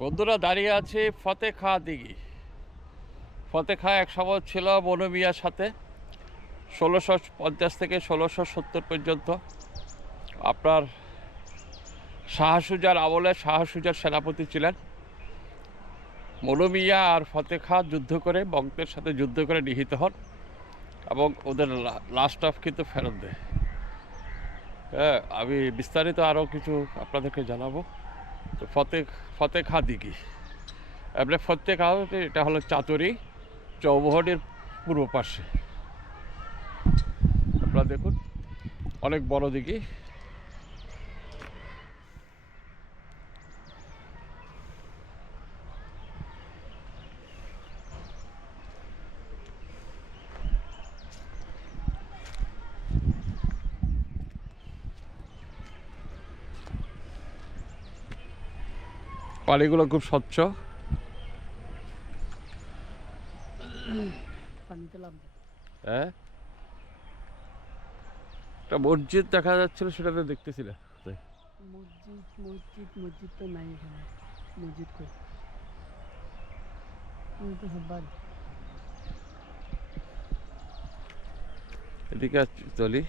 বন্ধুরা দাঁড়িয়ে আছে ফতে খা দিঘি। ফতে খা এক সময় ছিল বনমিয়ার সাথে, ষোলোশো পঞ্চাশ থেকে ষোলোশো সত্তর পর্যন্ত। আপনার শাহসুজার আমলে শাহসুজার সেনাপতি ছিলেন। মনোমিয়া আর ফতে খা যুদ্ধ করে বঙ্গের সাথে যুদ্ধ করে নিহিত হন এবং ওদের লাস্ট অফ কিন্তু ফেরত দেয়। হ্যাঁ আমি বিস্তারিত আরও কিছু আপনাদেরকে জানাব। তো ফতে ফতে খা দিঘি। এবারে ফতে খা এটা হলো চাতরি চৌবহরের পূর্ব পাশে। আপনারা দেখুন, অনেক বড় দিঘি। পানিগুলো খুব স্বচ্ছ। হ্যাঁ? একটা মসজিদ দেখা যাচ্ছিল সেটা তো দেখতেছিলে মসজিদ মসজিদ মসজিদ এদিকে চলি।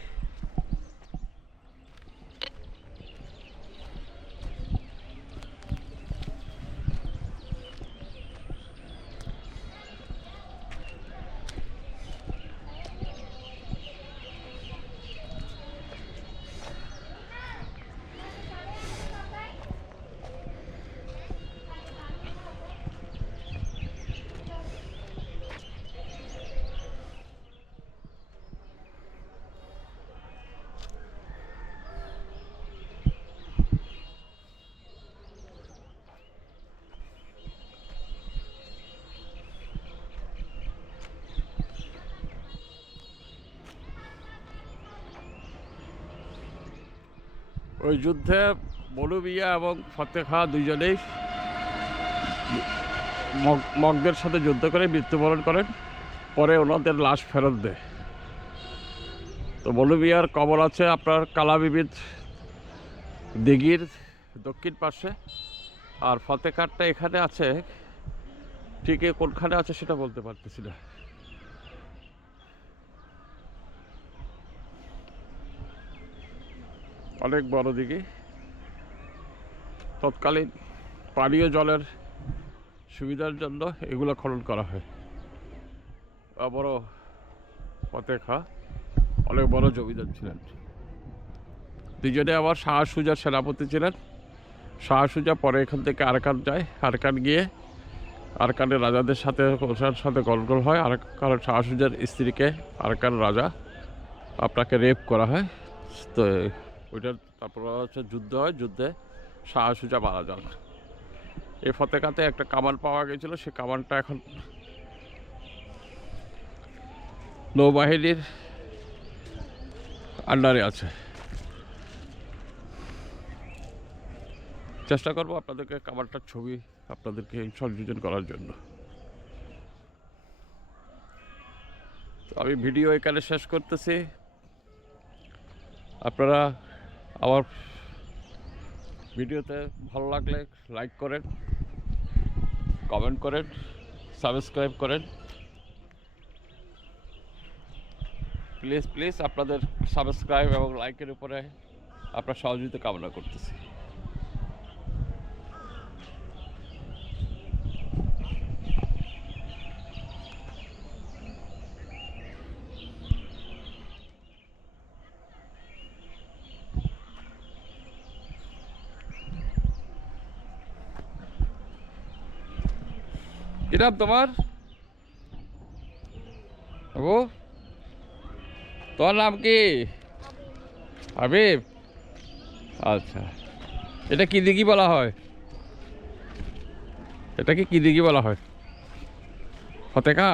ওই যুদ্ধে বলুবিয়া এবং ফতে খা দুজনেই মগদের সাথে যুদ্ধ করে মৃত্যুবরণ করেন। পরে ওনাদের লাশ ফেরত দেয়। তো বলুবিয়ার কবর আছে আপনার কালাবিবিদ দিঘির দক্ষিণ পাশে। আর ফতেকারটা এখানে আছে, ঠিক কোনখানে আছে সেটা বলতে পারতেছি না। অনেক বড় দিঘি। তৎকালীন পানীয় জলের সুবিধার জন্য এগুলো খনন করা হয়। বড় পথে খা অনেক বড় জমিদার ছিলেন। দুজনে আবার শাহ সুজার সেনাপতি ছিলেন। শাহ সুজা পরে এখান থেকে আরকান যায়। আরকান গিয়ে আরকানের রাজাদের সাথে ওনার সাথে গলগল হয়। আর কারণ শাহ সুজার স্ত্রীকে আরকান রাজা আপনাকে রেপ করা হয়। তো ওইটার তারপর হচ্ছে যুদ্ধ হয়, যুদ্ধে শাহ সুজা মারা যান। এই ফতেকাতে একটা কামান পাওয়া গেছিল, সে কামানটা এখন নৌবাহিনীর আন্ডারে আছে। চেষ্টা করব আপনাদেরকে কামানটার ছবি আপনাদেরকে সংযোজন করার জন্য। তো আমি ভিডিও এখানে শেষ করতেছি। আপনারা আমার ভিডিওতে ভালো লাগলে লাইক করেন, কমেন্ট করেন, সাবস্ক্রাইব করেন। প্লিজ প্লিজ আপনাদের সাবস্ক্রাইব এবং লাইকের উপরে আপনার সহযোগিতা কামনা করতেছি। কি নাম তোমার। বাবু, তোমার নাম কি? হাবিব। আচ্ছা এটা কি দিঘি বলা হয়? এটাকে কি দিঘি বলা হয়? ফতেকা?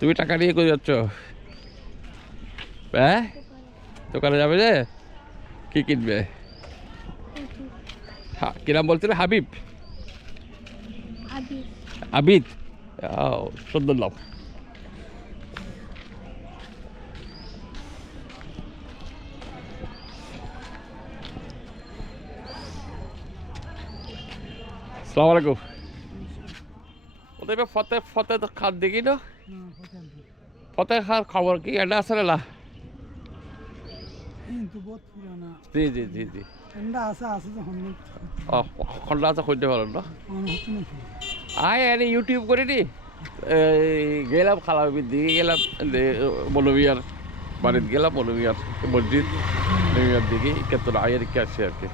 তুমি টাকা নিয়ে করে যাচ্ছ? হ্যাঁ? দোকানে যাবে যে? কি কিনবে? হা, কি নাম বলছিলে? হাবিব? আবিদ ও সুন্দর নাম সালাম আলাইকুম। ওদের ফতে ফতে তো খাদ দেখি না। ফতে খার খবর কি? এটা আছে না জি জি জি জি। ঠান্ডা আছে আছে খন্ডা আছে খুঁজতে পারেন না। আয় এনে ইউটিউব করে নি। গেলাম খালাবির দিকে গেলাম মৌলবিয়ার বাড়িতে গেলাম মৌলবিয়ার মসজিদ মৌলবিয়ার দিকে কেতন আয়ের কি আছে আর কি।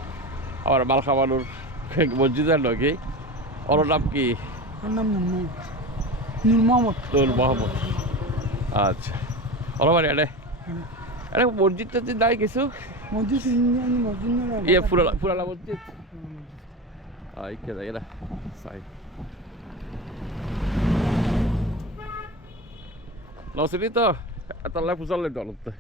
আবার মালখাবানুর মসজিদের নয় ওর নাম কি? ওর নাম নুন মোহাম্মদ নূর মোহাম্মদ আচ্ছা। ওর বাড়ি এনে এনে মসজিদ টসজিদ নাই কিছু? মসজিদ ইয়ে পুরালা পুরালা মসজিদ? আই কে যাই না সাই। তো তাহলে পুষালে দলতে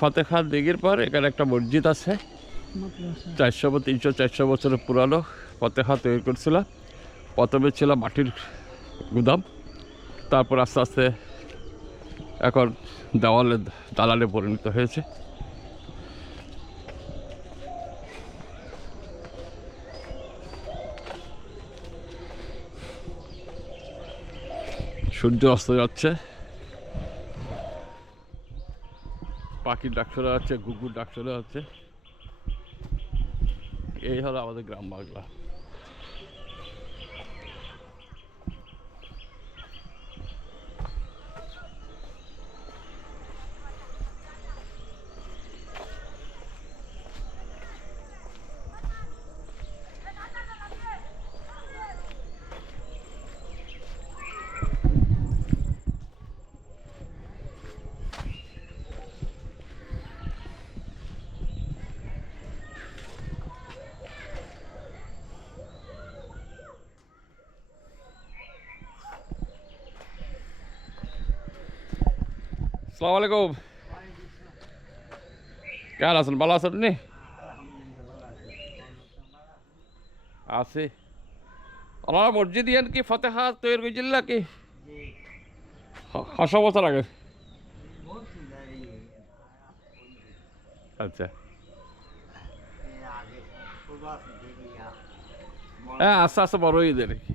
ফতেখান দিঘির পর এখানে একটা মসজিদ আছে। চারশো তিনশো, চারশো বছরের পুরানো ফতেহা তৈরি করছিল। প্রথমে ছিল মাটির গুদাম, তারপর আস্তে আস্তে এখন দেওয়ালে দালালে পরিণত হয়েছে। সূর্য অস্ত যাচ্ছে। পাখির ডাক শোনা যাচ্ছে গুগুর ডাক শোনা যাচ্ছে এই হলো আমাদের গ্রাম বাংলা। সালাম আলাইকুম কেমন আছেন ভালো আছেন নি আছি ওনারা মসজিদ ইয়ান কি ফতেহা তৈরি করেছিল নাকি হাসা বছর আগে আচ্ছা হ্যাঁ আস্তে আস্তে বড় হয়ে যায় নাকি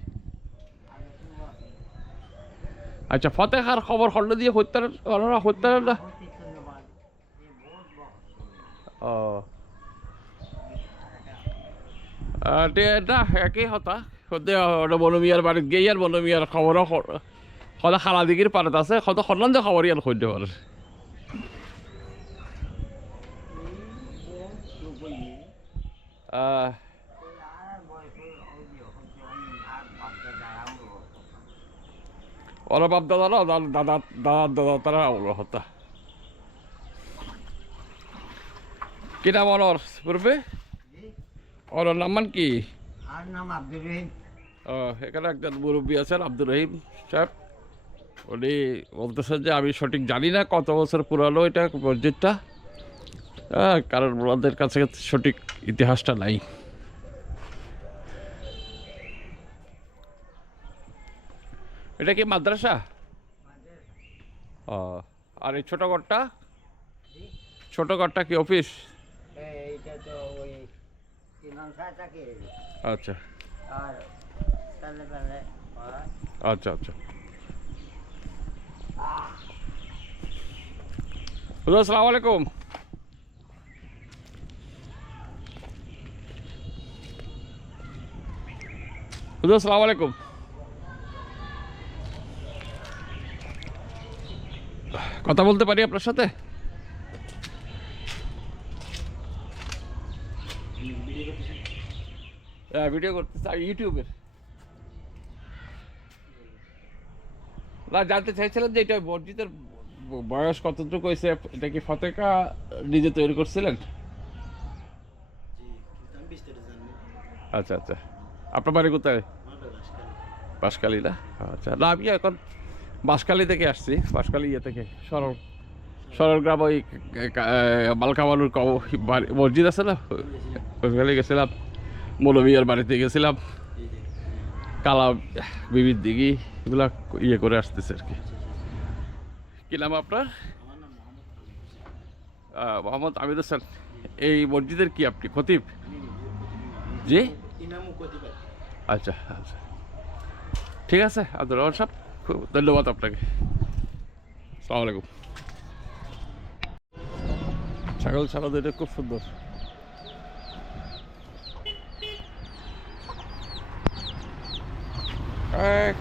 আচ্ছা ফতেহার খবর হল্লে দিয়ে হত্যার ওনারা হত্যার ও। না, একই হতা। সদ্য বনমিয়ার বাড়িত গিয়ে আর বনমিয়ার খবরও সদা খালা দিগির পাৰত আছে। সদা সন্ধান খবৰ ইয়াত সদ্য পারে। আহ ওরা বাপ দাদা দাদা দাদা তারা ওরা হতা কি নাম ওর পূর্বে ওর নাম কি আর নাম আব্দুর রহিম ও, এখানে একজন মুরব্বী আছেন আব্দুর রহিম সাহেব উনি বলতেছেন যে আমি সঠিক জানি না কত বছর পুরানো এটা মসজিদটা হ্যাঁ, কারণ ওনাদের কাছে সঠিক ইতিহাসটা নাই এটা কি মাদ্রাসা? ও, আর এই ছোট ঘরটা? ছোট ঘরটা কি অফিস? আচ্ছা। আচ্ছা আচ্ছা। হুজুর, আসসালামু আলাইকুম। হুজুর, আসসালামু আলাইকুম। কথা বলতে পারি আপনার সাথে? হ্যাঁ ভিডিও করতে চাই ইউটিউবের না, জানতে চাইছিলাম যে এটা বর্জিতের বয়স কতটুকু হয়েছে? এটা কি ফতেকা নিজে তৈরি করছিলেন? আচ্ছা আচ্ছা। আপনার বাড়ি কোথায়? বাঁশখালী না আচ্ছা না, আমি এখন বাঁশখালী থেকে আসছি বাঁশখালী ইয়ে থেকে সরল সরল গ্রাম ওই মালকামানুর মসজিদ আছে না? ওইখানে গেছিলাম মৌলমিয়ার বাড়িতে গেছিলাম। কালা বিবির দিঘি এগুলা ইয়ে করে আসতেছে আর কি। কি নাম আপনার? মোহাম্মদ আমিদ হাসান। এই মসজিদের কি আপনি খতিব? জি? আচ্ছা আচ্ছা। ঠিক আছে আব্দুর রহমান সাহেব। খুব ধন্যবাদ আপনাকে। সালাম আলাইকুম। ছাগল ছাড়া এটা খুব সুন্দর। এক।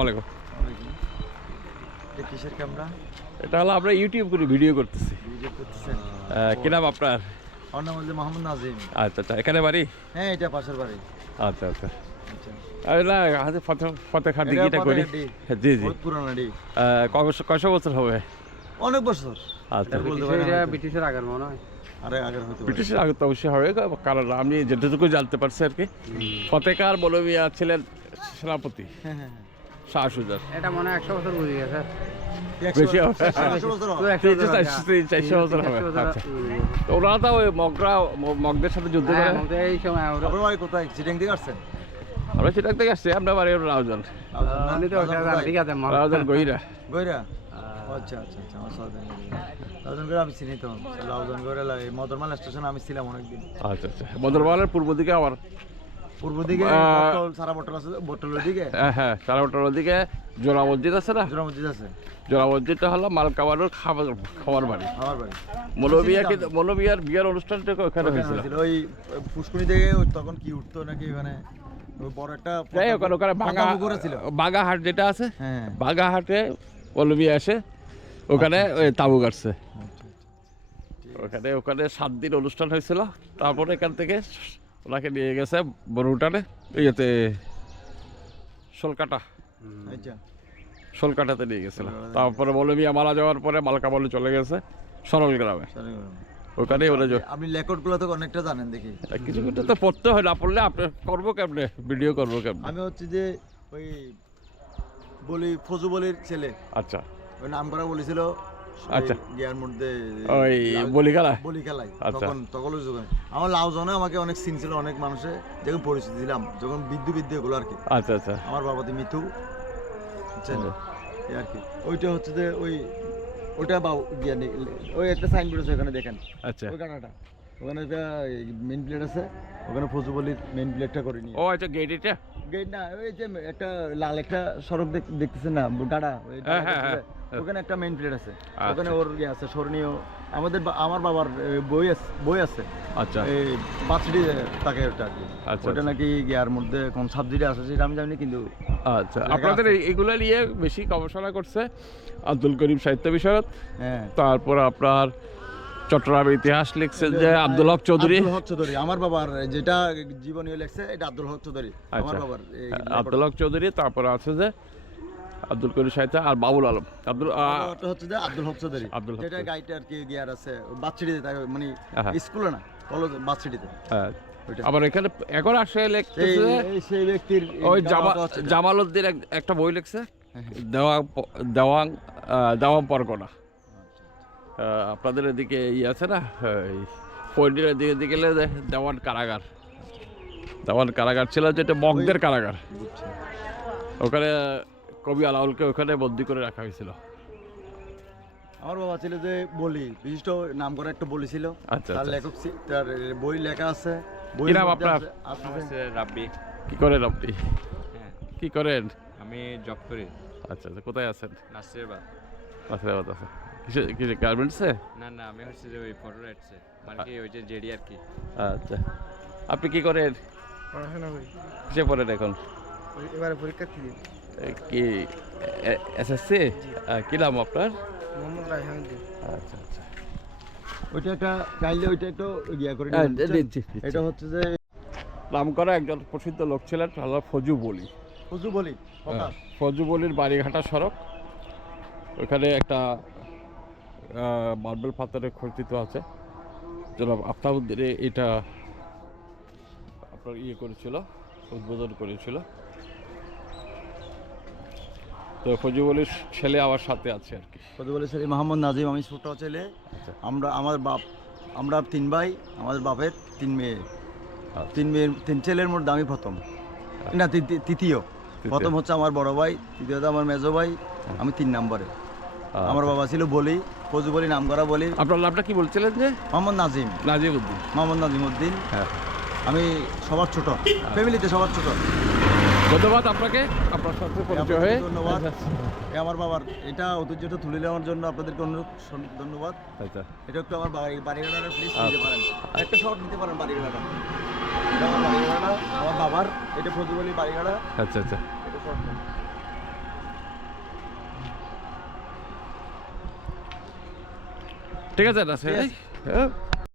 আলাইকুম। এটা কিসের ক্যামেরা এটা হলো আমরা ইউটিউব করে ভিডিও করতেছি। ভিডিও করতেছেন? কি নাম আপনার? আমার নাম হচ্ছে মোহাম্মদ নাজিম। আচ্ছা আচ্ছা এখানে বাড়ি? হ্যাঁ এটা পাশের বাড়ি। আচ্ছা আচ্ছা। আচ্ছা। আমি না হাতে ফতে ফতেখার এটা করি। ফতেখার দিঘি। হ্যাঁ, জি জি। পুরানো ডি আহ, কয়শো কয়শো বছর হবে? অনেক বছর। আচ্ছা। এটা। ব্রিটিশের আগের মনে হয়। আরে আগের হতে ব্রিটিশের আগে তো অবশ্যই হবে। কারণ আমি যেটুকু জানতে পারছি আর কি। ফতেকার বলমিয়া ছিলেন সেনাপতি। হ্যাঁ হ্যাঁ। সুজার এটা মনে হয় একশো বছর বুঝে গেছে। বেশি হবে। চারশো বছর হবে। আচ্ছা। তো ওনারা তো ওই মগরা মগদের সাথে যুদ্ধ করে? হ্যাঁ, এই সময় বাড়ি কোথায়? চিটেং থেকে আসছেন? আমরা সেটা থেকে আসছি আমরা বাড়ি হলো রাউজান। রাউজান গহিরা। গইরা আচ্ছা আচ্ছা আচ্ছা আমার করে আমি চিনি তো। করে মদরমাল স্টেশন আমি ছিলাম অনেকদিন। আচ্ছা আচ্ছা। বদরবালের পূর্ব দিকে আবার পূর্ব দিকে সারা বোতল আছে দিকে? হ্যাঁ হ্যাঁ সারা দিকে জোড়া মসজিদ আছে না? জোড়া মসজিদ আছে। জোড়া মসজিদটা হলো খাবার খাবার বাড়ি। আমার বাড়ি। মৌলবিয়া কিন্তু মৌলবিয়ার বিয়ার অনুষ্ঠানটা ওখানে ওখানে হয়েছিল। ওই থেকে তখন কি উঠতো নাকি ওখানে? বড় একটা ওখানে বাগা ছিল। বাগাহাট যেটা আছে হ্যাঁ। বাগাহাটে মৌলবিয়া আসে ওখানে ওই তাবু গাড়ছে। ওখানে ওখানে সাত দিন অনুষ্ঠান হয়েছিল। তারপরে এখান থেকে ওনাকে নিয়ে গেছে বড়ুটানে ইয়েতে সোলকাটা সোলকাটাতে নিয়ে গেছিল তারপরে মৌলবিয়া মারা যাওয়ার পরে মালকাবলে চলে গেছে সরল গ্রামে। sorry, ওখানে ওরা আপনি লেকটগুলো তো অনেকটা জানেন দেখি। কিছু কিছু তো পড়তে হয় না পড়লে আপনি করব কেমনে? ভিডিও করব কেমনে? আমি হচ্ছে যে ওই বলি ফজু বলির ছেলে। আচ্ছা। ওই নাম করা বলেছিল আচ্ছা। গিয়ার মধ্যে ওই বলি খেলা বলি আচ্ছা। তখন তখন যুগে আমার লাউজনে আমাকে অনেক সিন ছিল অনেক মানুষে যখন পরিচিতি দিলাম যখন বিদ্যু বিদ্যু এগুলো আর কি। আচ্ছা আচ্ছা। আমার বাবাতে মিথু বুঝছেন? আর কি। ওইটা হচ্ছে যে ওই ওইটা বা গিয়া ওই একটা সাইনবোর্ড আছে ওখানে দেখেন। আচ্ছা। ওই কাটাটা ওখানে একটা মেন প্লেট আছে ওখানে ফজুবলির মেন প্লেটটা করে নিয়ে। ও আচ্ছা গেট এটা? গেট না ওই যে একটা লাল একটা সড়ক দেখ- দেখতেছেন না? গাড়া হ্যাঁ। ওখানে একটা মেইন প্লেট আছে। আচ্ছা। ওখানে ওর ইয়ে আছে স্মরণীয় আমাদের আমার বাবার বই আছে বই আছে। আচ্ছা। এই বাছড়ি তাকে ওটা আচ্ছা, ওটা আচ্ছা। নাকি ইয়ার মধ্যে কোন সাবজেক্টে আছে সেটা আমি জানি কিন্তু আচ্ছা আপনাদের এগুলো নিয়ে বেশি গবেষণা করছে আব্দুল করিম সাহিত্য বিশারদ। হ্যাঁ। তারপর আপনার চট্টগ্রামের ইতিহাস লিখছেন যে আব্দুল হক চৌধুরী। আব্দুল হক চৌধুরী আমার বাবার যেটা জীবনী লিখছে এটা আব্দুল হক চৌধুরী। আমার আচ্ছা। বাবার আব্দুল হক চৌধুরী তারপর আছে যে আব্দুল করিম সাহিত্য আর বাবুল আলম। আব্দুল হচ্ছে যে আব্দুল হক চৌধুরী। আব্দুল যেটা। গাইতে আর কি গিয়ার আছে বাচ্চিটিতে মানে স্কুলে না কলেজ বাচ্চিটিতে হ্যাঁ। আবার এখানে এখন আসে লিখতেছে সেই ব্যক্তির ওই। জামাল উদ্দিন একটা বই লিখছে দেওয়াং দেওয়াং দেওয়াং পরগনা। আপনাদের এদিকে ই আছে না ফৈন্ডির এদিকে দিকে গেলে দেওয়ান কারাগার। দেওয়ান কারাগার ছিল যেটা মগদের কারাগার। ওখানে কবি আলাউলকে ওখানে বন্দি করে রাখা হয়েছিল। আমার বাবা ছিল যে বলি বিশিষ্ট নাম করা একটা বলি ছিল। আচ্ছা, তার আচ্ছা। লেখক ছি- তার বই লেখা আছে। বই নাম আপনার? রাব্বি। কি করেন আপনি? হ্যাঁ। কি করেন? আমি জব করি। আচ্ছা আচ্ছা কোথায় আছেন? নাসিরাবাদ। নাসিরাবাদ আছে কিসে কিসে গার্মেন্টসে? না না আমি হচ্ছে যে ওই ফটো রাইটসে মানে কি ওই যে জেডি আর কি। আচ্ছা। আপনি কি করেন? পড়াশোনা করি। কিসে পড়েন এখন? এবারে পরীক্ষার্থী দিন এ, কি এসএসসি কি নাম আপনার? মোহাম্মদ আচ্ছা আচ্ছা। ওইটা একটা চাইলে ওইটা একটু ইয়া করে হ্যাঁ, দিচ্ছি, এটা হচ্ছে যে নাম করা একজন প্রসিদ্ধ লোক ছিলেন ফজু বলি। হুজু বলি হ্যাঁ, ফজু বলির বাড়িঘাটা সড়ক। ওখানে একটা মার্বেল পাথরের খচিত আছে। জনাব আফতাবুদ্দিনে এটা আপনার ইয়ে করেছিল উদ্বোধন করেছিল। তো ফজিবলির ছেলে আমার সাথে আছে আর কি। কত ছেলে মোহাম্মদ নাজিম আমি ছোট ছেলে। আচ্ছা। আমরা আমার বাপ আমরা তিন ভাই আমাদের বাপের তিন মেয়ে। আচ্ছা। তিন মেয়ের তিন ছেলের মধ্যে আমি প্রথম। না তৃতীয়। প্রথম হচ্ছে আমার বড় ভাই তৃতীয়ত আমার মেজো ভাই আমি তিন নম্বরে। আমার বাবা ছিল বলি ফজু বলি নাম করা বলি। আপনার নামটা কি বলছিলেন যে? মোহাম্মদ নাজিম। নাজিম উদ্দিন। মোহাম্মদ নাজিম উদ্দিন। হ্যাঁ। আমি সবার ছোট। ফ্যামিলিতে সবার ছোট। ধন্যবাদ আপনাকে। আপনার সাথে পরিচয় হয়ে ধন্যবাদ। আমার বাবার এটা ঐতিহ্যটা তুলে নেওয়ার জন্য আপনাদেরকে অনুরোধ ধন্যবাদ। আচ্ছা। এটা একটু আমার বাড়ি বাড়িঘাটাটা প্লিজ নিতে পারেন। একটা শর্ট নিতে পারেন বাড়িঘাটাটা আমার বাড়িঘাটা আমার বাবার এটা ফজুবলি বাড়িঘাটা আচ্ছা আচ্ছা। এটা শর্ট ঠিক আছে স্যার হ্যাঁ।